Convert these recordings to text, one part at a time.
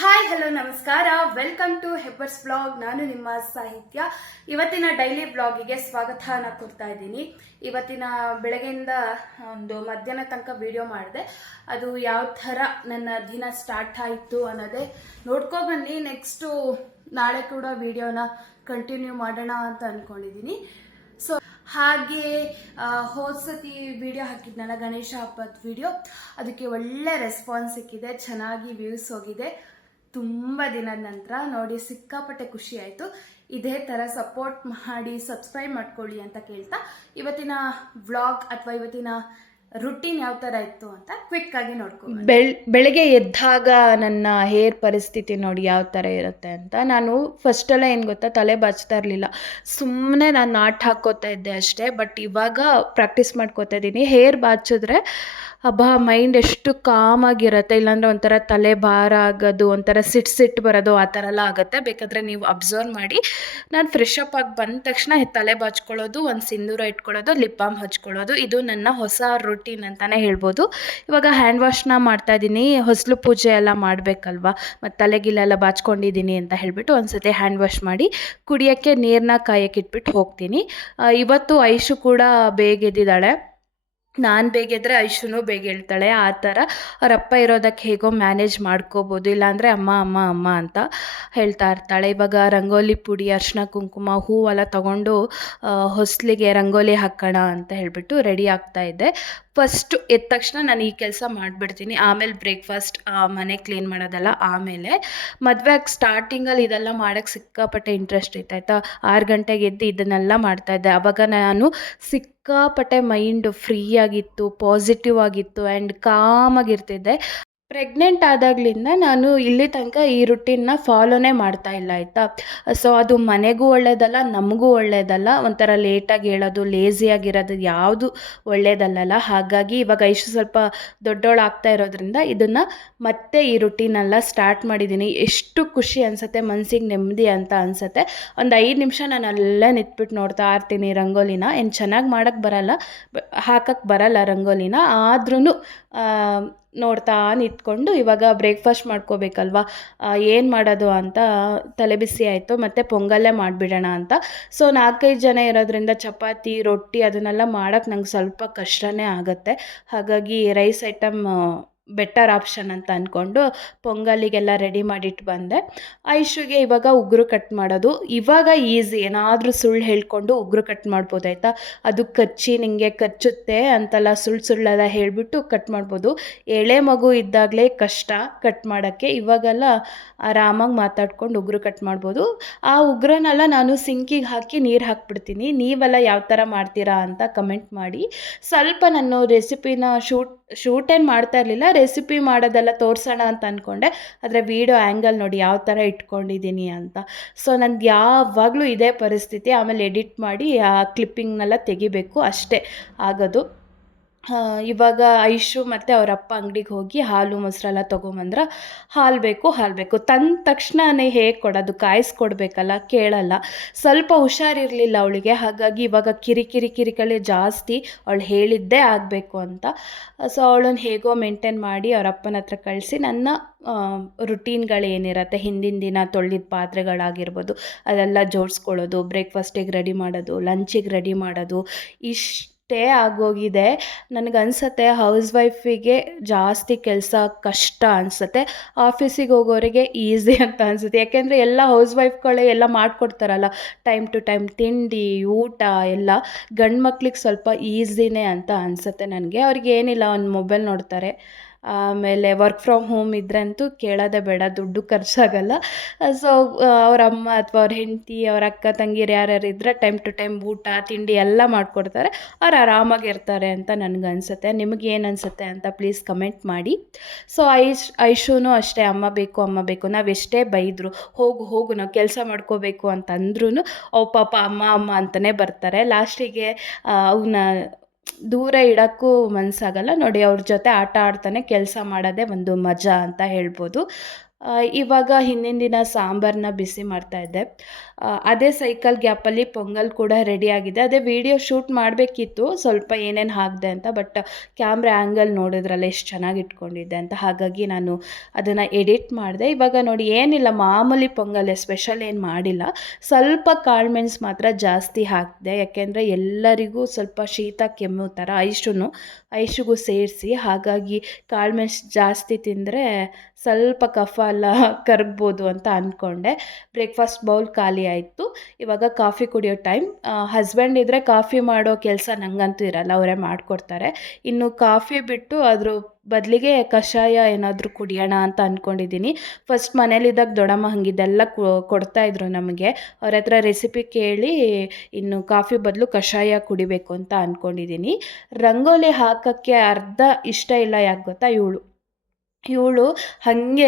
Hi hello ನಮಸ್ಕಾರ, welcome to ಹೆಬ್ಬರ್ಸ್ blog. ನಾನು ನಿಮ್ಮ ಸಾಹಿತ್ಯ. ಇವತ್ತಿನ ಡೈಲಿ ಬ್ಲಾಗಿಗೆ ಸ್ವಾಗತನ ಕೊಡ್ತಾ ಇದ್ದೀನಿ. ಇವತ್ತಿನ ಬೆಳಗ್ಗೆಯಿಂದ ಒಂದು ಮಧ್ಯಾಹ್ನ ತನಕ ವಿಡಿಯೋ ಮಾಡಿದೆ. ಅದು ಯಾವ ಥರ ನನ್ನ ದಿನ ಸ್ಟಾರ್ಟ್ ಆಯಿತು ಅನ್ನೋದೇ ನೋಡ್ಕೊಬನ್ನಿ. ನೆಕ್ಸ್ಟು ನಾಳೆ ಕೂಡ ವಿಡಿಯೋನ ಕಂಟಿನ್ಯೂ ಮಾಡೋಣ ಅಂತ ಅಂದ್ಕೊಂಡಿದ್ದೀನಿ. ಸೊ ಹಾಗೆ ಹೋದ್ಸತಿ ವಿಡಿಯೋ ಹಾಕಿದ್ನಲ್ಲ, ಗಣೇಶ ಹಬ್ಬದ ವಿಡಿಯೋ, ಅದಕ್ಕೆ ಒಳ್ಳೆ ರೆಸ್ಪಾನ್ಸ್ ಸಿಕ್ಕಿದೆ, ಚೆನ್ನಾಗಿ ವ್ಯೂಸ್ ಹೋಗಿದೆ. ತುಂಬ ದಿನದ ನಂತರ ನೋಡಿ, ಸಿಕ್ಕಾಪಟ್ಟೆ ಖುಷಿ ಆಯಿತು. ಇದೇ ಥರ ಸಪೋರ್ಟ್ ಮಾಡಿ ಸಬ್ಸ್ಕ್ರೈಬ್ ಮಾಡ್ಕೊಳ್ಳಿ ಅಂತ ಕೇಳ್ತಾ, ಇವತ್ತಿನ ವ್ಲಾಗ್ ಅಥವಾ ಇವತ್ತಿನ ರುಟೀನ್ ಯಾವ ಥರ ಇತ್ತು ಅಂತ ಕ್ವಿಕ್ ಆಗಿ ನೋಡ್ಕೊಂಡು ಬೆಳಗ್ಗೆ ಎದ್ದಾಗ ನನ್ನ ಹೇರ್ ಪರಿಸ್ಥಿತಿ ನೋಡಿ ಯಾವ ಥರ ಇರುತ್ತೆ ಅಂತ. ನಾನು ಫಸ್ಟೆಲ್ಲ ಏನು ಗೊತ್ತಾ, ತಲೆ ಬಾಚ್ತಾ ಇರಲಿಲ್ಲ, ಸುಮ್ಮನೆ ನಾನು ನಾಟ್ ಹಾಕ್ಕೋತಾ ಇದ್ದೆ ಅಷ್ಟೇ. ಬಟ್ ಇವಾಗ ಪ್ರಾಕ್ಟೀಸ್ ಮಾಡ್ಕೋತಾ ಇದ್ದೀನಿ. ಹೇರ್ ಬಾಚಿದ್ರೆ ಹಬ್ಬ ಮೈಂಡ್ ಎಷ್ಟು ಕಾಮಾಗಿರುತ್ತೆ, ಇಲ್ಲಾಂದರೆ ಒಂಥರ ತಲೆ ಭಾರ ಆಗೋದು, ಒಂಥರ ಸಿಟ್ಟು ಬರೋದು, ಆ ಥರ ಎಲ್ಲ ಆಗುತ್ತೆ. ಬೇಕಾದರೆ ನೀವು ಅಬ್ಸರ್ವ್ ಮಾಡಿ. ನಾನು ಫ್ರೆಶ್ ಅಪ್ ಆಗಿ ಬಂದ ತಕ್ಷಣ ತಲೆ ಬಾಚ್ಕೊಳ್ಳೋದು, ಒಂದು ಸಿಂಧೂರ ಇಟ್ಕೊಳ್ಳೋದು, ಲಿಪ್ ಬಾಮ್ ಹಚ್ಕೊಳ್ಳೋದು, ಇದು ನನ್ನ ಹೊಸ ರುಟೀನ್ ಅಂತಲೇ ಹೇಳ್ಬೋದು. ಇವಾಗ ಹ್ಯಾಂಡ್ ವಾಶ್ನ ಮಾಡ್ತಾಯಿದ್ದೀನಿ. ಹೊಸಲು ಪೂಜೆ ಎಲ್ಲ ಮಾಡಬೇಕಲ್ವ, ಮತ್ತು ತಲೆಗಿಲ್ಲೆಲ್ಲ ಬಾಚ್ಕೊಂಡಿದ್ದೀನಿ ಅಂತ ಹೇಳಿಬಿಟ್ಟು ಒಂದ್ಸತಿ ಹ್ಯಾಂಡ್ ವಾಶ್ ಮಾಡಿ ಕುಡಿಯೋಕ್ಕೆ ನೀರನ್ನ ಕಾಯಕ್ಕೆ ಇಟ್ಬಿಟ್ಟು ಹೋಗ್ತೀನಿ. ಇವತ್ತು ಐಶು ಕೂಡ ಬೇಗ ಎದ್ದಿದ್ದಾಳೆ. ನಾನು ಬೇಗ ಎದ್ದರೆ ಐಶುನೂ ಬೇಗ ಹೇಳ್ತಾಳೆ. ಆ ಥರ ಅವರಪ್ಪ ಇರೋದಕ್ಕೆ ಹೇಗೋ ಮ್ಯಾನೇಜ್ ಮಾಡ್ಕೋಬೋದು. ಇಲ್ಲಾಂದರೆ ಅಮ್ಮ ಅಮ್ಮ ಅಮ್ಮ ಅಂತ ಹೇಳ್ತಾ ಇರ್ತಾಳೆ. ಇವಾಗ ರಂಗೋಲಿ ಪುಡಿ, ಅರಿಶಿನ, ಕುಂಕುಮ, ಹೂವೆಲ್ಲ ತೊಗೊಂಡು ಹೊಸ್ಲಿಗೆ ರಂಗೋಲಿ ಹಾಕೋಣ ಅಂತ ಹೇಳಿಬಿಟ್ಟು ರೆಡಿ ಆಗ್ತಾಯಿದ್ದೆ. ಫಸ್ಟು ಎದ್ದ ತಕ್ಷಣ ನಾನು ಈ ಕೆಲಸ ಮಾಡಿಬಿಡ್ತೀನಿ. ಆಮೇಲೆ ಬ್ರೇಕ್ಫಾಸ್ಟ್, ಮನೆ ಕ್ಲೀನ್ ಮಾಡೋದೆಲ್ಲ ಆಮೇಲೆ. ಮದುವೆ ಸ್ಟಾರ್ಟಿಂಗಲ್ಲಿ ಇದೆಲ್ಲ ಮಾಡೋಕ್ಕೆ ಸಿಕ್ಕಾಪಟ್ಟೆ ಇಂಟ್ರೆಸ್ಟ್ ಇತ್ತು ಆಯಿತಾ. 6 ಗಂಟೆಗೆ ಎದ್ದು ಇದನ್ನೆಲ್ಲ ಮಾಡ್ತಾಯಿದ್ದೆ. ಆವಾಗ ನಾನು ಸಿಕ್ಕಾಪಟ್ಟೆ ಮೈಂಡು ಫ್ರೀ ಆಗಿತ್ತು, ಪಾಸಿಟಿವ್ ಆಗಿತ್ತು ಆ್ಯಂಡ್ ಕಾಮಾಗಿರ್ತಿದ್ದೆ. ಪ್ರೆಗ್ನೆಂಟ್ ಆದಾಗಲಿಂದ ನಾನು ಇಲ್ಲಿ ತನಕ ಈ ರುಟೀನ್ನ ಫಾಲೋನೇ ಮಾಡ್ತಾ ಇಲ್ಲ ಆಯಿತಾ. ಸೊ ಅದು ಮನೆಗೂ ಒಳ್ಳೆಯದಲ್ಲ, ನಮಗೂ ಒಳ್ಳೆಯದಲ್ಲ. ಒಂಥರ ಲೇಟಾಗಿ ಹೇಳೋದು, ಲೇಸಿಯಾಗಿರೋದು ಯಾವುದು ಒಳ್ಳೆಯದಲ್ಲ. ಹಾಗಾಗಿ ಇವಾಗ ಐಶು ಸ್ವಲ್ಪ ದೊಡ್ಡೋಳಾಗ್ತಾ ಇರೋದ್ರಿಂದ ಇದನ್ನು ಮತ್ತೆ ಈ ರುಟೀನೆಲ್ಲ ಸ್ಟಾರ್ಟ್ ಮಾಡಿದ್ದೀನಿ. ಎಷ್ಟು ಖುಷಿ ಅನಿಸುತ್ತೆ, ಮನಸ್ಸಿಗೆ ನೆಮ್ಮದಿ ಅಂತ ಅನಿಸುತ್ತೆ. ಒಂದು 5 ನಿಮಿಷ ನಾನು ಅಲ್ಲೇ ನಿಂತ್ಬಿಟ್ಟು ನೋಡ್ತಾ ಇರ್ತೀನಿ ರಂಗೋಲಿನ. ಏನು ಚೆನ್ನಾಗಿ ಮಾಡೋಕ್ಕೆ ಬರಲ್ಲ, ಹಾಕಕ್ಕೆ ಬರಲ್ಲ ರಂಗೋಲಿನ, ಆದ್ರೂ ನೋಡ್ತಾ ನಿಂತ್ಕೊಂಡು ಇವಾಗ ಬ್ರೇಕ್ಫಾಸ್ಟ್ ಮಾಡ್ಕೋಬೇಕಲ್ವ, ಏನು ಮಾಡೋದು ಅಂತ ತಲೆ ಬಿಸಿ ಆಯಿತು. ಮತ್ತು ಪೊಂಗಲ್ಲೇ ಮಾಡಿಬಿಡೋಣ ಅಂತ. ಸೊ 4-5 ಜನ ಇರೋದ್ರಿಂದ ಚಪಾತಿ, ರೊಟ್ಟಿ ಅದನ್ನೆಲ್ಲ ಮಾಡೋಕ್ಕೆ ನಂಗೆ ಸ್ವಲ್ಪ ಕಷ್ಟನೇ ಆಗುತ್ತೆ. ಹಾಗಾಗಿ ರೈಸ್ ಐಟಮ್ ಬೆಟರ್ ಆಪ್ಷನ್ ಅಂತ ಅಂದ್ಕೊಂಡು ಪೊಂಗಲಿಗೆಲ್ಲ ರೆಡಿ ಮಾಡಿಟ್ಟು ಬಂದೆ. ಐಶುಗೆ ಇವಾಗ ಉಗುರು ಕಟ್ ಮಾಡೋದು. ಇವಾಗ ಈಸಿ, ಏನಾದರೂ ಸುಳ್ಳು ಹೇಳ್ಕೊಂಡು ಉಗುರು ಕಟ್ ಮಾಡ್ಬೋದಾಯ್ತಾ. ಅದು ಕಚ್ಚಿ ನಿಂಗೆ ಕಚ್ಚುತ್ತೆ ಅಂತೆಲ್ಲ ಸುಳ್ಳೆಲ್ಲ ಹೇಳಿಬಿಟ್ಟು ಕಟ್ ಮಾಡ್ಬೋದು. ಎಳೆ ಮಗು ಇದ್ದಾಗಲೇ ಕಷ್ಟ ಕಟ್ ಮಾಡೋಕ್ಕೆ. ಇವಾಗೆಲ್ಲ ಆರಾಮಾಗಿ ಮಾತಾಡ್ಕೊಂಡು ಉಗುರು ಕಟ್ ಮಾಡ್ಬೋದು. ಆ ಉಗುರನ್ನೆಲ್ಲ ನಾನು ಸಿಂಕಿಗೆ ಹಾಕಿ ನೀರು ಹಾಕ್ಬಿಡ್ತೀನಿ. ನೀವೆಲ್ಲ ಯಾವ ಥರ ಮಾಡ್ತೀರಾ ಅಂತ ಕಮೆಂಟ್ ಮಾಡಿ. ಸ್ವಲ್ಪ ನಾನು ರೆಸಿಪಿನ ಶೂಟ್ ಏನು ಮಾಡ್ತಾ ಇರಲಿಲ್ಲ, ರೆಸಿಪಿ ಮಾಡೋದೆಲ್ಲ ತೋರಿಸೋಣ ಅಂತ ಅಂದ್ಕೊಂಡೆ. ಆದರೆ ವೀಡಿಯೋ ಆ್ಯಂಗಲ್ ನೋಡಿ ಯಾವ ಥರ ಇಟ್ಕೊಂಡಿದ್ದೀನಿ ಅಂತ. ಸೊ ನನಗೆ ಯಾವಾಗಲೂ ಇದೇ ಪರಿಸ್ಥಿತಿ. ಆಮೇಲೆ ಎಡಿಟ್ ಮಾಡಿ ಆ ಕ್ಲಿಪ್ಪಿಂಗ್ನೆಲ್ಲ ತೆಗಿಬೇಕು, ಅಷ್ಟೇ ಆಗೋದು. ಇವಾಗ ಐಶು ಮತ್ತು ಅವರಪ್ಪ ಅಂಗಡಿಗೆ ಹೋಗಿ ಹಾಲು ಮೊಸರೆಲ್ಲ ತೊಗೊಂಬಂದ್ರೆ ಹಾಲು ಬೇಕು ತಂದ ತಕ್ಷಣನೇ ಹೇಗೆ ಕೊಡೋದು, ಕಾಯಿಸ್ಕೊಡ್ಬೇಕಲ್ಲ, ಕೇಳಲ್ಲ. ಸ್ವಲ್ಪ ಹುಷಾರಿರಲಿಲ್ಲ ಅವಳಿಗೆ, ಹಾಗಾಗಿ ಇವಾಗ ಕಿರಿಕಿರಿ ಜಾಸ್ತಿ. ಅವಳು ಹೇಳಿದ್ದೇ ಆಗಬೇಕು ಅಂತ. ಸೊ ಅವಳನ್ನು ಹೇಗೋ ಮೇಂಟೈನ್ ಮಾಡಿ ಅವರಪ್ಪನ ಹತ್ರ ಕಳಿಸಿ ನನ್ನ ರುಟೀನ್ಗಳೇನಿರುತ್ತೆ, ಹಿಂದಿನ ದಿನ ತೊಳೆದಿದ್ದ ಪಾತ್ರೆಗಳಾಗಿರ್ಬೋದು ಅದೆಲ್ಲ ಜೋಡಿಸ್ಕೊಳ್ಳೋದು, ಬ್ರೇಕ್ಫಾಸ್ಟಿಗೆ ರೆಡಿ ಮಾಡೋದು, ಲಂಚಿಗೆ ರೆಡಿ ಮಾಡೋದು, ಆಗೋಗಿದೆ. ನನಗನ್ಸುತ್ತೆ ಹೌಸ್ ವೈಫಿಗೆ ಜಾಸ್ತಿ ಕೆಲಸ ಕಷ್ಟ ಅನಿಸುತ್ತೆ, ಆಫೀಸಿಗೆ ಹೋಗೋರಿಗೆ ಈಸಿ ಅಂತ ಅನಿಸುತ್ತೆ. ಯಾಕೆಂದರೆ ಎಲ್ಲ ಹೌಸ್ ವೈಫ್ಗಳೇ ಎಲ್ಲ ಮಾಡಿಕೊಡ್ತಾರಲ್ಲ, ಟೈಮ್ ಟು ಟೈಮ್ ತಿಂಡಿ, ಊಟ ಎಲ್ಲ. ಗಂಡು ಮಕ್ಳಿಗೆ ಸ್ವಲ್ಪ ಈಸಿನೇ ಅಂತ ಅನಿಸುತ್ತೆ ನನಗೆ. ಅವ್ರಿಗೆ ಏನಿಲ್ಲ, ಒಂದು ಮೊಬೈಲ್ ನೋಡ್ತಾರೆ. ಆಮೇಲೆ ವರ್ಕ್ ಫ್ರಮ್ ಹೋಮ್ ಇದ್ರಂತೂ ಕೇಳೋದೇ ಬೇಡ, ದುಡ್ಡು ಖರ್ಚಾಗಲ್ಲ. ಸೊ ಅವ್ರ ಅಮ್ಮ ಅಥವಾ ಅವ್ರ ಹೆಂಡತಿ, ಅವ್ರ ಅಕ್ಕ ತಂಗಿರು ಯಾರ್ಯಾರು ಇದ್ದರೆ ಟೈಮ್ ಟು ಟೈಮ್ ಊಟ ತಿಂಡಿ ಎಲ್ಲ ಮಾಡಿಕೊಡ್ತಾರೆ. ಅವ್ರು ಆರಾಮಾಗಿರ್ತಾರೆ ಅಂತ ನನಗನ್ಸುತ್ತೆ. ನಿಮಗೇನು ಅನಿಸುತ್ತೆ ಅಂತ ಪ್ಲೀಸ್ ಕಮೆಂಟ್ ಮಾಡಿ. ಸೊ ಐಶೂನು ಅಷ್ಟೇ, ಅಮ್ಮ ಬೇಕು. ನಾವು ಎಷ್ಟೇ ಬೈದರು, ಹೋಗು ನಾವು ಕೆಲಸ ಮಾಡ್ಕೋಬೇಕು ಅಂತಂದ್ರೂ ಅವು ಪಾಪ ಅಮ್ಮ ಅಂತಲೇ ಬರ್ತಾರೆ. ಲಾಸ್ಟಿಗೆ ಅವನ್ನ ದೂರ ಇಡೋಕ್ಕೂ ಮನಸ್ಸಾಗಲ್ಲ ನೋಡಿ. ಅವ್ರ ಜೊತೆ ಆಟ ಆಡ್ತಾನೆ ಕೆಲಸ ಮಾಡೋದೇ ಒಂದು ಮಜಾ ಅಂತ ಹೇಳ್ಬೋದು. ಇವಾಗ ಹಿಂದಿನ ದಿನ ಸಾಂಬಾರನ್ನ ಬಿಸಿ ಮಾಡ್ತಾಯಿದ್ದೆ. ಅದೇ ಸೈಕಲ್ ಗ್ಯಾಪಲ್ಲಿ ಪೊಂಗಲ್ ಕೂಡ ರೆಡಿ ಆಗಿದೆ. ಅದೇ ವಿಡಿಯೋ ಶೂಟ್ ಮಾಡಬೇಕಿತ್ತು ಸ್ವಲ್ಪ ಏನೇನು ಹಾಕಿದೆ ಅಂತ, ಬಟ್ ಕ್ಯಾಮ್ರಾ ಆ್ಯಂಗಲ್ ನೋಡಿದ್ರಲ್ಲ ಎಷ್ಟು ಚೆನ್ನಾಗಿ ಇಟ್ಕೊಂಡಿದ್ದೆ ಅಂತ, ಹಾಗಾಗಿ ನಾನು ಅದನ್ನು ಎಡಿಟ್ ಮಾಡಿದೆ. ಇವಾಗ ನೋಡಿ ಏನಿಲ್ಲ, ಮಾಮೂಲಿ ಪೊಂಗಲ್, ಸ್ಪೆಷಲ್ ಏನು ಮಾಡಿಲ್ಲ. ಸ್ವಲ್ಪ ಕಾಳು ಮೆಣಸು ಮಾತ್ರ ಜಾಸ್ತಿ ಹಾಕಿದೆ, ಯಾಕೆಂದರೆ ಎಲ್ಲರಿಗೂ ಸ್ವಲ್ಪ ಶೀತ ಕೆಮ್ಮು ಥರ, ಐಶುಗೂ ಸೇರಿಸಿ. ಹಾಗಾಗಿ ಕಾಳು ಮೆಣಸು ಜಾಸ್ತಿ ತಿಂದರೆ ಸ್ವಲ್ಪ ಕಫ ಎಲ್ಲ ಕರಗ್ಬೋದು ಅಂತ ಅಂದ್ಕೊಂಡೆ. ಬ್ರೇಕ್ಫಾಸ್ಟ್ ಬೌಲ್ ಖಾಲಿ ಆಯಿತು. ಇವಾಗ ಕಾಫಿ ಕುಡಿಯೋ ಟೈಮ್. ಹಸ್ಬೆಂಡ್ ಇದ್ದರೆ ಕಾಫಿ ಮಾಡೋ ಕೆಲಸ ನನಗಂತೂ ಇರಲ್ಲ, ಅವರೇ ಮಾಡಿಕೊಡ್ತಾರೆ. ಇನ್ನು ಕಾಫಿ ಬಿಟ್ಟು ಅದ್ರ ಬದಲಿಗೆ ಕಷಾಯ ಏನಾದರೂ ಕುಡಿಯೋಣ ಅಂತ ಅಂದ್ಕೊಂಡಿದ್ದೀನಿ. ಫಸ್ಟ್ ಮನೇಲಿದ್ದಾಗ ದೊಡ್ಡಮ್ಮ ಹಂಗಿದೆಲ್ಲ ಕೊಡ್ತಾಯಿದ್ರು ನಮಗೆ. ಅವ್ರ ಹತ್ರ ರೆಸಿಪಿ ಕೇಳಿ ಇನ್ನು ಕಾಫಿ ಬದಲು ಕಷಾಯ ಕುಡಿಬೇಕು ಅಂತ ಅಂದ್ಕೊಂಡಿದ್ದೀನಿ. ರಂಗೋಲಿ ಹಾಕೋಕ್ಕೆ ಅರ್ಧ ಇಷ್ಟ ಇಲ್ಲ, ಯಾಕೆ ಗೊತ್ತಾ, ಇವಳು ಹಾಗೆ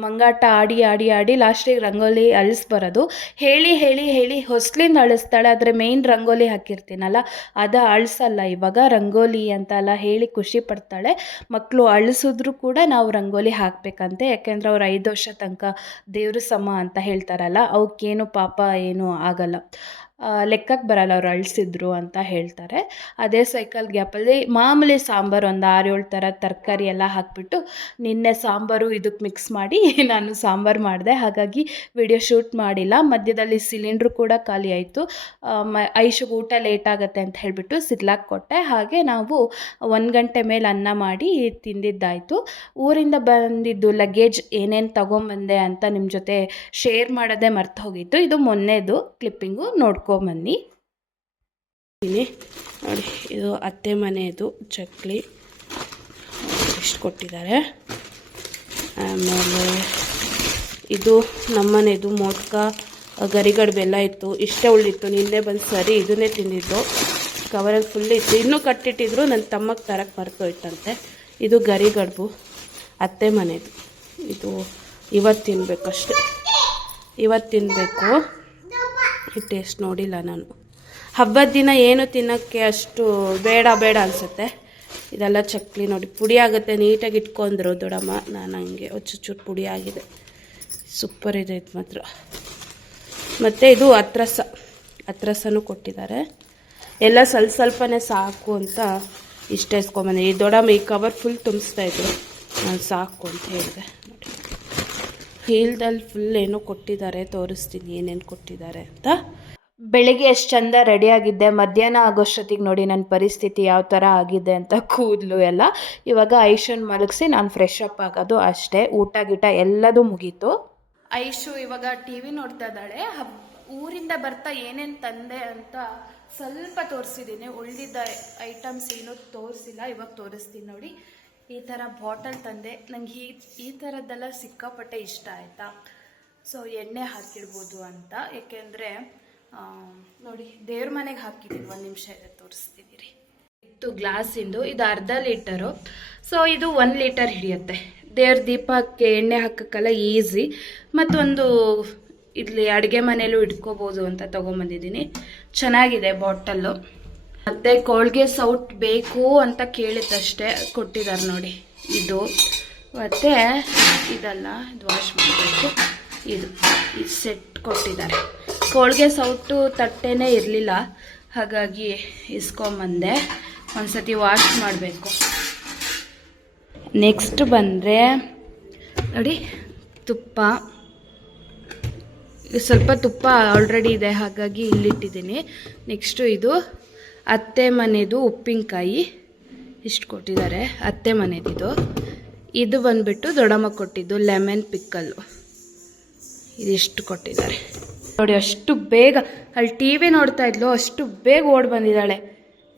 ಮಂಗಾಟ ಆಡಿ ಲಾಸ್ಟಿಗೆ ರಂಗೋಲಿ ಅಳಿಸ್ಬರೋದು. ಹೇಳಿ ಹೊಸ್ಲಿಂದ ಅಳಿಸ್ತಾಳೆ, ಆದರೆ ಮೇಯ್ನ್ ರಂಗೋಲಿ ಹಾಕಿರ್ತೀನಲ್ಲ ಅದು ಅಳಿಸಲ್ಲ. ಇವಾಗ ರಂಗೋಲಿ ಅಂತೆಲ್ಲ ಹೇಳಿ ಖುಷಿ ಪಡ್ತಾಳೆ. ಮಕ್ಕಳು ಅಳಿಸಿದ್ರು ಕೂಡ ನಾವು ರಂಗೋಲಿ ಹಾಕಬೇಕಂತೆ, ಯಾಕೆಂದರೆ ಅವ್ರು 5 ವರ್ಷ ತನಕ ದೇವ್ರ ಸಮ ಅಂತ ಹೇಳ್ತಾರಲ್ಲ, ಅವಕ್ಕೇನು ಪಾಪ ಏನೂ ಆಗಲ್ಲ, ಲೆಕ್ಕಕ್ಕೆ ಬರಲ್ಲ ಅವ್ರು ಅಳಿಸಿದ್ರು ಅಂತ ಹೇಳ್ತಾರೆ. ಅದೇ ಸೈಕಲ್ ಗ್ಯಾಪಲ್ಲಿ ಮಾಮೂಲಿ ಸಾಂಬಾರು ಒಂದು 6-7 ಥರ ತರಕಾರಿ ಎಲ್ಲ ಹಾಕಿಬಿಟ್ಟು ನಿನ್ನೆ ಸಾಂಬಾರು ಇದಕ್ಕೆ ಮಿಕ್ಸ್ ಮಾಡಿ ನಾನು ಸಾಂಬಾರು ಮಾಡಿದೆ. ಹಾಗಾಗಿ ವಿಡಿಯೋ ಶೂಟ್ ಮಾಡಿಲ್ಲ. ಮಧ್ಯದಲ್ಲಿ ಸಿಲಿಂಡ್ರು ಕೂಡ ಖಾಲಿ ಆಯಿತು. ಐಶುಗೆ ಊಟ ಲೇಟ್ ಆಗುತ್ತೆ ಅಂತ ಹೇಳಿಬಿಟ್ಟು ಸಿರ್ಲಾಕ್ ಕೊಟ್ಟೆ. ಹಾಗೆ ನಾವು 1 ಗಂಟೆ ಮೇಲೆ ಅನ್ನ ಮಾಡಿ ತಿಂದಿದ್ದಾಯಿತು. ಊರಿಂದ ಬಂದಿದ್ದು ಲಗೇಜ್ ಏನೇನು ತೊಗೊಂಬಂದೆ ಅಂತ ನಿಮ್ಮ ಜೊತೆ ಶೇರ್ ಮಾಡೋದೇ ಮರ್ತು ಹೋಗಿತ್ತು. ಇದು ಮೊನ್ನೆದು ಕ್ಲಿಪ್ಪಿಂಗು, ನೋಡ್ಕೊಂಬನ್ನಿ. ನೋಡಿ, ಇದು ಅತ್ತೆ ಮನೆಯದು ಚಕ್ಲಿ ಇಷ್ಟು ಕೊಟ್ಟಿದ್ದಾರೆ. ಆಮೇಲೆ ಇದು ನಮ್ಮನೆಯದು ಮೋದಕ, ಗರಿಗಡು ಬೆಲ್ಲ ಇತ್ತು, ಇಷ್ಟೇ ಉಳಿದಿತ್ತು. ನಿನ್ನೆ ಬಂದು ಸರಿ ಇದನ್ನೇ ತಿಂದಿದ್ದು, ಕವರಲ್ಲಿ ಫುಲ್ ಇತ್ತು, ಇನ್ನೂ ಕಟ್ಟಿಟ್ಟಿದ್ರು. ನನ್ನ ತಮ್ಮಗೆ ತರಕ್ಕೆ ಮರ್ತೋಯ್ತಂತೆ. ಇದು ಗರಿಗಡುಬು ಅತ್ತೆ ಮನೆಯದು, ಇದು ಇವತ್ತು ತಿನ್ನಬೇಕಷ್ಟೆ, ಇವತ್ತು ತಿನ್ನಬೇಕು. ಈ ಟೇಸ್ಟ್ ನೋಡಿಲ್ಲ ನಾನು. ಹಬ್ಬದ ದಿನ ಏನು ತಿನ್ನೋಕ್ಕೆ ಅಷ್ಟು ಬೇಡ ಅನಿಸುತ್ತೆ. ಇದೆಲ್ಲ ಚಕ್ಲಿ ನೋಡಿ, ಪುಡಿ ಆಗುತ್ತೆ, ನೀಟಾಗಿ ಇಟ್ಕೊಂಡ್ರು ದೊಡ್ಡಮ್ಮ. ನಾನು ಹಂಗೆ ಚುಟ್ಟು ಪುಡಿ ಆಗಿದೆ, ಸೂಪರ್ ಇದೆ ಇದು ಮಾತ್ರ. ಮತ್ತು ಇದು ಅತ್ರಸನೂ ಕೊಟ್ಟಿದ್ದಾರೆ. ಎಲ್ಲ ಸ್ವಲ್ಪನೇ ಸಾಕು ಅಂತ ಇಷ್ಟ ಇಸ್ಕೊಂಬಂದೆ. ಈ ದೊಡ್ಡಮ್ಮ ಈ ಕವರ್ ಫುಲ್ ತುಂಬಿಸ್ತಾಯಿದ್ರು, ನಾನು ಸಾಕು ಅಂತ ಹೇಳಿದೆ. ನೋಡಿ, ಹೀಲ್ದಲ್ಲಿ ಫುಲ್ ಏನೋ ಕೊಟ್ಟಿದ್ದಾರೆ, ತೋರಿಸ್ತೀನಿ ಏನೇನು ಕೊಟ್ಟಿದ್ದಾರೆ ಅಂತ. ಬೆಳಿಗ್ಗೆ ಎಷ್ಟು ಚಂದ ರೆಡಿಯಾಗಿದ್ದೆ, ಮಧ್ಯಾಹ್ನ ಆಗೋಷ್ಟೊತ್ತಿಗೆ ನೋಡಿ ನನ್ನ ಪರಿಸ್ಥಿತಿ ಯಾವ ಥರ ಆಗಿದೆ ಅಂತ, ಕೂದಲು ಎಲ್ಲ. ಇವಾಗ ಐಶನ್ ಮಲಗಿಸಿ ನಾನು ಫ್ರೆಶ್ ಅಪ್ ಆಗೋದು ಅಷ್ಟೇ. ಊಟ ಗೀಟ ಎಲ್ಲದೂ ಮುಗೀತು. ಐಶು ಇವಾಗ ಟಿ ವಿ ನೋಡ್ತಾ ಇದ್ದಾಳೆ. ಊರಿಂದ ಬರ್ತಾ ಏನೇನು ತಂದೆ ಅಂತ ಸ್ವಲ್ಪ ತೋರಿಸಿದ್ದೀನಿ, ಉಳಿದಿದ್ದ ಐಟಮ್ಸ್ ಏನೂ ತೋರಿಸಿಲ್ಲ. ಇವಾಗ ತೋರಿಸ್ತೀನಿ ನೋಡಿ. ಈ ಥರ ಬಾಟಲ್ ತಂದೆ, ನನಗೆ ಈ ಥರದ್ದೆಲ್ಲ ಸಿಕ್ಕಾಪಟ್ಟೆ ಇಷ್ಟ ಆಯಿತಾ. ಸೊ ಎಣ್ಣೆ ಹಾಕಿಡ್ಬೋದು ಅಂತ, ಏಕೆಂದರೆ ನೋಡಿ ದೇವ್ರ ಮನೆಗೆ ಹಾಕಿದ್ದೀನಿ. 1 ನಿಮಿಷ ಇದೆ, ತೋರಿಸ್ತಿದ್ದೀರಿ. ಇತ್ತು ಗ್ಲಾಸಿಂದು, ಇದು ಅರ್ಧ ಲೀಟರು. ಸೊ ಇದು 1 ಲೀಟರ್ ಹಿಡಿಯುತ್ತೆ. ದೇವ್ರ ದೀಪಕ್ಕೆ ಎಣ್ಣೆ ಹಾಕೋಕ್ಕೆಲ್ಲ ಈಸಿ. ಮತ್ತೊಂದು ಇಲ್ಲಿ ಅಡುಗೆ ಮನೆಯಲ್ಲೂ ಇಟ್ಕೋಬೋದು ಅಂತ ತೊಗೊಂಬಂದಿದ್ದೀನಿ. ಚೆನ್ನಾಗಿದೆ ಬಾಟಲ್ಲು. ಮತ್ತು ಕೋಲ್ಗೆ ಸೌಟ್ ಬೇಕು ಅಂತ ಕೇಳಿದ್ದಷ್ಟೇ ಕೊಟ್ಟಿದ್ದಾರೆ ನೋಡಿ. ಇದು ಮತ್ತು ಇದಲ್ಲ, ಇದು ವಾಶ್ ಮಾಡಬೇಕು. ಇದು ಸೆಟ್ ಕೊಟ್ಟಿದ್ದಾರೆ. ಕೋಲ್ಗೆ ಸೌಟು ತಟ್ಟೆನೇ ಇರಲಿಲ್ಲ, ಹಾಗಾಗಿ ಇಸ್ಕೊಂಬಂದೆ. ಒಂದ್ಸತಿ ವಾಶ್ ಮಾಡಬೇಕು. ನೆಕ್ಸ್ಟ್ ಬಂದರೆ ನೋಡಿ, ತುಪ್ಪ. ಸ್ವಲ್ಪ ತುಪ್ಪ ಆಲ್ರೆಡಿ ಇದೆ, ಹಾಗಾಗಿ ಇಲ್ಲಿಟ್ಟಿದ್ದೀನಿ. ನೆಕ್ಸ್ಟು ಇದು ಅತ್ತೆ ಮನೆದು ಉಪ್ಪಿನಕಾಯಿ, ಇಷ್ಟು ಕೊಟ್ಟಿದ್ದಾರೆ. ಅತ್ತೆ ಮನೆದಿದು. ಇದು ಬಂದುಬಿಟ್ಟು ದೊಡ್ಡಮ್ಮ ಕೊಟ್ಟಿದ್ದು ಲೆಮನ್ ಪಿಕ್ಕಲ್ಲು, ಇದಿಷ್ಟು ಕೊಟ್ಟಿದ್ದಾರೆ ನೋಡಿ. ಅಷ್ಟು ಬೇಗ ಅಲ್ಲಿ ಟಿ ವಿ ನೋಡ್ತಾ ಇದ್ಲು, ಅಷ್ಟು ಬೇಗ ಓಡಿ ಬಂದಿದ್ದಾಳೆ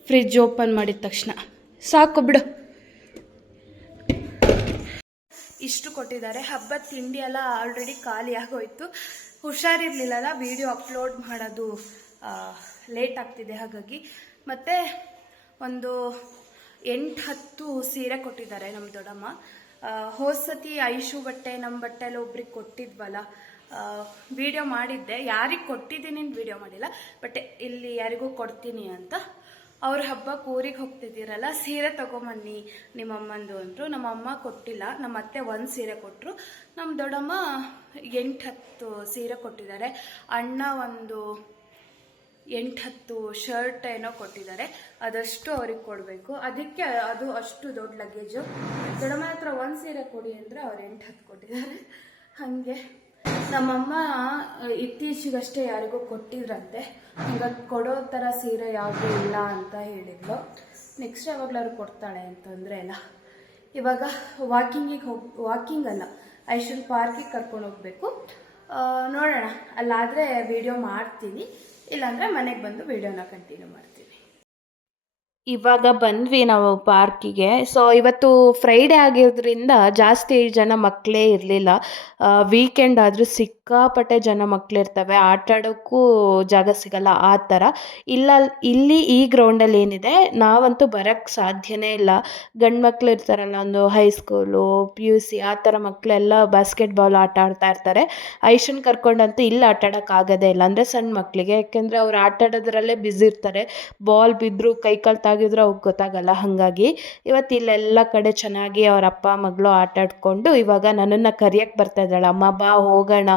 ಫ್ರಿಜ್ ಓಪನ್ ಮಾಡಿದ ತಕ್ಷಣ. ಸಾಕು ಬಿಡು. ಇಷ್ಟು ಕೊಟ್ಟಿದ್ದಾರೆ. ಹಬ್ಬದ ತಿಂಡಿ ಎಲ್ಲ ಆಲ್ರೆಡಿ ಖಾಲಿ ಆಗೋಯ್ತು. ಹುಷಾರಿರ್ಲಿಲ್ಲಲ್ಲ, ವಿಡಿಯೋ ಅಪ್ಲೋಡ್ ಮಾಡೋದು ಲೇಟ್ ಆಗ್ತಿದೆ ಹಾಗಾಗಿ. ಮತ್ತು ಒಂದು 8-10 ಸೀರೆ ಕೊಟ್ಟಿದ್ದಾರೆ ನಮ್ಮ ದೊಡ್ಡಮ್ಮ. ಹೋದ ಸತಿ ಐಶು ಬಟ್ಟೆ ನಮ್ಮ ಬಟ್ಟೆ ಎಲ್ಲ ಒಬ್ರಿಗೆ ಕೊಟ್ಟಿದ್ವಲ್ಲ, ವಿಡಿಯೋ ಮಾಡಿದ್ದೆ. ಯಾರಿಗೆ ಕೊಟ್ಟಿದ್ದೀನಿ ಅಂತ ವಿಡಿಯೋ ಮಾಡಿಲ್ಲ, ಬಟ್ ಇಲ್ಲಿ ಯಾರಿಗೂ ಕೊಡ್ತೀನಿ ಅಂತ. ಅವ್ರ ಹಬ್ಬಕ್ಕೆ ಊರಿಗೆ ಹೋಗ್ತಿದ್ದೀರಲ್ಲ ಸೀರೆ ತೊಗೊಂಬನ್ನಿ ನಿಮ್ಮಮ್ಮಂದು ಅಂದರು. ನಮ್ಮಮ್ಮ ಕೊಟ್ಟಿಲ್ಲ, ನಮ್ಮ ಅತ್ತೆ ಒಂದು ಸೀರೆ ಕೊಟ್ಟರು, ನಮ್ಮ ದೊಡ್ಡಮ್ಮ 8-10 ಸೀರೆ ಕೊಟ್ಟಿದ್ದಾರೆ. ಅಣ್ಣ ಒಂದು 8-10 ಶರ್ಟ್ ಏನೋ ಕೊಟ್ಟಿದ್ದಾರೆ, ಅದಷ್ಟು ಅವ್ರಿಗೆ ಕೊಡಬೇಕು. ಅದಕ್ಕೆ ಅದು ಅಷ್ಟು ದೊಡ್ಡ ಲಗೇಜು. ದೊಡ್ಡಮ್ಮ ಹತ್ರ ಒಂದು ಸೀರೆ ಕೊಡಿ ಅಂದರೆ ಅವ್ರು 8-10 ಕೊಟ್ಟಿದ್ದಾರೆ. ಹಾಗೆ ನಮ್ಮಮ್ಮ ಇತ್ತೀಚೆಗಷ್ಟೇ ಯಾರಿಗೂ ಕೊಟ್ಟಿದ್ರಂತೆ, ಹಂಗಾಗಿ ಕೊಡೋ ಥರ ಸೀರೆ ಯಾವುದೂ ಇಲ್ಲ ಅಂತ ಹೇಳಿದ್ಲು. ನೆಕ್ಸ್ಟ್ ಯಾವಾಗಲಾದ್ರು ಕೊಡ್ತಾಳೆ ಅಂತಂದರೆ ಇಲ್ಲ. ಇವಾಗ ವಾಕಿಂಗ್ ಅಲ್ಲ, ಐಶನ್ ಪಾರ್ಕಿಗೆ ಕರ್ಕೊಂಡು ಹೋಗಬೇಕು. ನೋಡೋಣ, ಅಲ್ಲಾದರೆ ವಿಡಿಯೋ ಮಾಡ್ತೀನಿ, ಇಲ್ಲಾಂದರೆ ಮನೆಗೆ ಬಂದು ವಿಡಿಯೋನ ಕಂಟಿನ್ಯೂ ಮಾಡ್ತೀನಿ. ಇವಾಗ ಬಂದ್ವಿ ನಾವು ಪಾರ್ಕಿಗೆ. ಸೊ ಇವತ್ತು ಫ್ರೈಡೇ ಆಗಿರೋದ್ರಿಂದ ಜಾಸ್ತಿ ಜನ ಮಕ್ಕಳೇ ಇರಲಿಲ್ಲ. ವೀಕೆಂಡ್ ಆದರೂ ಸಿಕ್ಕಾಪಟ್ಟೆ ಜನ ಮಕ್ಕಳಿರ್ತವೆ, ಆಟ ಆಡೋಕ್ಕೂ ಜಾಗ ಸಿಗಲ್ಲ ಆ ಥರ. ಇಲ್ಲಿ ಈ ಗ್ರೌಂಡಲ್ಲಿ ಏನಿದೆ, ನಾವಂತೂ ಬರೋಕ್ಕೆ ಸಾಧ್ಯನೇ ಇಲ್ಲ. ಗಂಡು ಮಕ್ಳು ಇರ್ತಾರಲ್ಲ, ಒಂದು ಹೈಸ್ಕೂಲು PUC ಆ ಥರ ಮಕ್ಕಳೆಲ್ಲ ಬಾಸ್ಕೆಟ್ಬಾಲ್ ಆಟ ಆಡ್ತಾ ಇರ್ತಾರೆ. ಐಶನ್ ಕರ್ಕೊಂಡಂತೂ ಇಲ್ಲಿ ಆಟ ಆಡೋಕ್ಕಾಗೋದೇ ಇಲ್ಲ, ಅಂದರೆ ಸಣ್ಣ ಮಕ್ಕಳಿಗೆ, ಯಾಕೆಂದರೆ ಅವ್ರು ಆಟ ಆಡೋದ್ರಲ್ಲೇ ಬ್ಯುಸಿ ಇರ್ತಾರೆ. ಬಾಲ್ ಬಿದ್ದರೂ ಕೈಕಾಲು ತಾಗಿದ್ರು ಅವ್ರಿಗೆ ಗೊತ್ತಾಗಲ್ಲ. ಹಾಗಾಗಿ ಇವತ್ತು ಇಲ್ಲೆಲ್ಲ ಕಡೆ ಚೆನ್ನಾಗಿ ಅವ್ರ ಅಪ್ಪ ಮಗಳು ಆಟ ಆಡ್ಕೊಂಡು ಇವಾಗ ನನ್ನನ್ನು ಕರಿಯಕ್ಕೆ ಬರ್ತಾ ಇದ್ದಾಳೆ. ಅಮ್ಮ ಬಾ ಹೋಗೋಣ,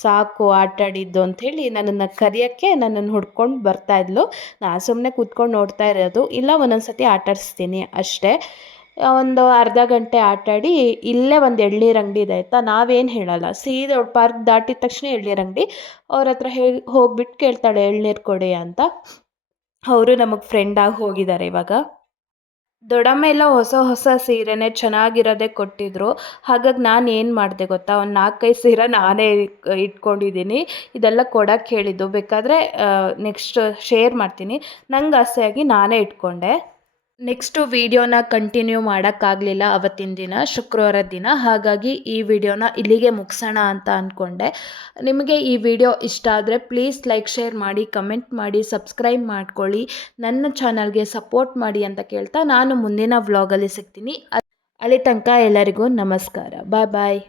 ಸಾಕು ಆಟ ಆಡಿದ್ದು ಅಂಥೇಳಿ ನನ್ನನ್ನು ಕರಿಯೋಕ್ಕೆ ನನ್ನನ್ನು ಹುಡ್ಕೊಂಡು ಬರ್ತಾಯಿದ್ಲು. ನಾನು ಸುಮ್ಮನೆ ಕೂತ್ಕೊಂಡು ನೋಡ್ತಾ ಇರೋದು, ಇಲ್ಲ ಒಂದೊಂದು ಸತಿ ಆಟ ಆಡಿಸ್ತೀನಿ ಅಷ್ಟೇ. ಒಂದು ಅರ್ಧ ಗಂಟೆ ಆಟಾಡಿ ಇಲ್ಲೇ ಒಂದು ಎಳ್ನೀರು ಅಂಗಡಿ ಇದೆ ಆಯಿತಾ, ನಾವೇನು ಹೇಳಲ್ಲ, ಸೀದಾ ಪಾರ್ಕ್ ದಾಟಿದ ತಕ್ಷಣ ಎಳ್ನೀರು ಅಂಗಡಿ. ಅವ್ರ ಹತ್ರ ಹೋಗ್ಬಿಟ್ಟು ಕೇಳ್ತಾಳೆ ಎಳ್ನೀರು ಕೊಡಿ ಅಂತ. ಅವರು ನಮಗೆ ಫ್ರೆಂಡಾಗಿ ಹೋಗಿದ್ದಾರೆ ಇವಾಗ. ದೊಡ್ಡಮ್ಮ ಎಲ್ಲ ಹೊಸ ಸೀರೆನೇ ಚೆನ್ನಾಗಿರೋದೇ ಕೊಟ್ಟಿದ್ರು. ಹಾಗಾಗಿ ನಾನು ಏನು ಮಾಡಿದೆ ಗೊತ್ತಾ, ಒಂದು 4-5 ಸೀರೆ ನಾನೇ ಇಟ್ಕೊಂಡಿದ್ದೀನಿ. ಇದೆಲ್ಲ ಕೊಡೋಕ್ಕೆ ಹೇಳಿದ್ದು, ಬೇಕಾದರೆ ನೆಕ್ಸ್ಟ್ ಶೇರ್ ಮಾಡ್ತೀನಿ. ನಂಗೆ ಆಸೆಯಾಗಿ ನಾನೇ ಇಟ್ಕೊಂಡೆ. ನೆಕ್ಸ್ಟು ವೀಡಿಯೋನ ಕಂಟಿನ್ಯೂ ಮಾಡೋಕ್ಕಾಗಲಿಲ್ಲ ಅವತ್ತಿನ ದಿನ, ಶುಕ್ರವಾರದ ದಿನ. ಹಾಗಾಗಿ ಈ ವಿಡಿಯೋನ ಇಲ್ಲಿಗೆ ಮುಗಿಸೋಣ ಅಂತ ಅಂದ್ಕೊಂಡೆ. ನಿಮಗೆ ಈ ವಿಡಿಯೋ ಇಷ್ಟ ಆದರೆ ಪ್ಲೀಸ್ ಲೈಕ್, ಶೇರ್ ಮಾಡಿ, ಕಮೆಂಟ್ ಮಾಡಿ, ಸಬ್ಸ್ಕ್ರೈಬ್ ಮಾಡ್ಕೊಳ್ಳಿ, ನನ್ನ ಚಾನಲ್ಗೆ ಸಪೋರ್ಟ್ ಮಾಡಿ ಅಂತ ಕೇಳ್ತಾ ನಾನು ಮುಂದಿನ ವ್ಲಾಗಲ್ಲಿ ಸಿಗ್ತೀನಿ. ಅಲ್ಲಿ ತನಕ ಎಲ್ಲರಿಗೂ ನಮಸ್ಕಾರ. ಬಾಯ್ ಬಾಯ್.